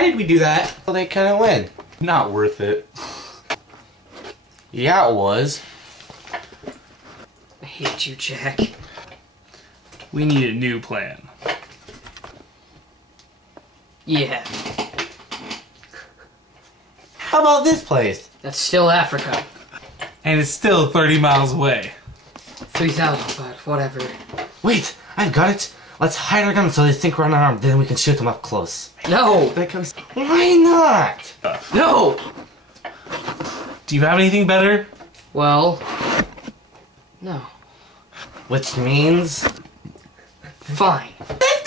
Why did we do that? Well, they couldn't win. Not worth it. Yeah, it was. I hate you, Jack. We need a new plan. Yeah, How about this place? that's still Africa. And it's still 30 miles away. 3,000, but whatever. Wait, I've got it. Let's hide our guns so they think we're unarmed, then we can shoot them up close. No! Why not? No! Do you have anything better? Well, no. Which means... Fine. That's